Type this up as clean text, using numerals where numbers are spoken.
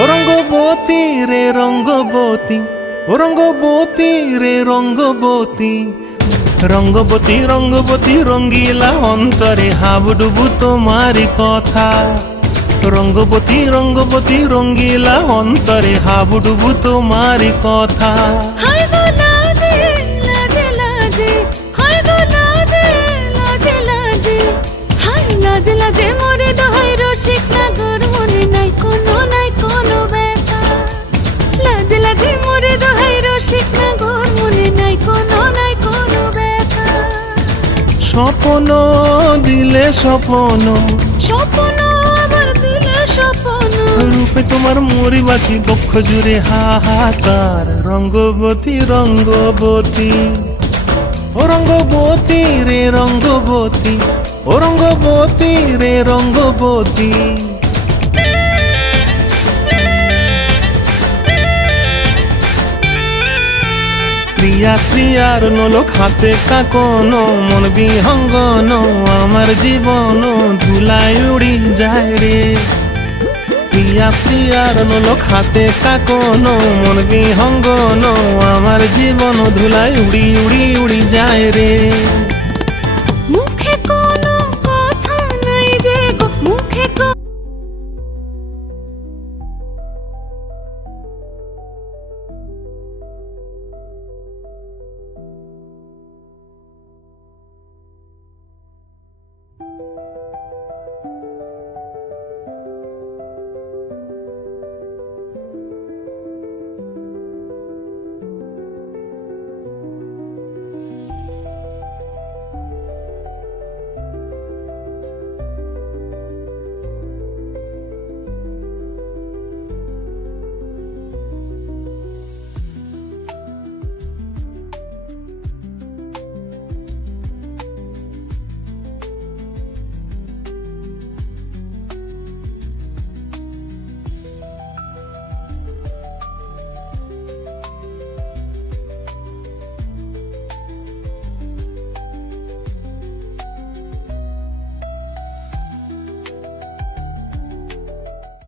ও রঙ্গবতী রে রঙ্গবতী, ও রঙ্গবতী রে রঙ্গবতী, রঙ্গবতী রঙ্গবতী রঙ্গিলা অন্তরে হাবুডুবু তোমারি কথা। রঙ্গবতী রঙ্গবতী রঙ্গিলা অন্তরে হাবুডুবু তোমারি কথা। হায় গো লাজে লাজে লাজে, হায় গো লাজে লাজে লাজে, হায় লাজে লাজে মোরে দোহাই রসিক নাগর মনে নাই কোনো ব্যথা। লাজে লাজে মোরে দোহাই রসিক নাগর মনে নাই কোনো ব্যথা। স্বপ্ন দিলে স্বপ্ন, স্বপ্ন আবার দিলে স্বপ্ন, রূপে তোমার মরি বাঁচি বক্ষ জুড়ে হাহাকার। রঙ্গবতী রঙ্গবতী, ও রঙ্গবতী রে রঙ্গবতী, ও রঙ্গবতী রে রঙ্গবতী। প্রিয়া প্রিয়ার নলোক হাতে কাকন, মন বিহঙ্গন আমার জীবন ধুলায় উড়ি যায় রে। প্রিয়া প্রিয়ার নলোক হাতে কাকন, মন বিহঙ্গন আমার জীবন ধুলায় উড়ি উড়ি উড়ি যায় রে।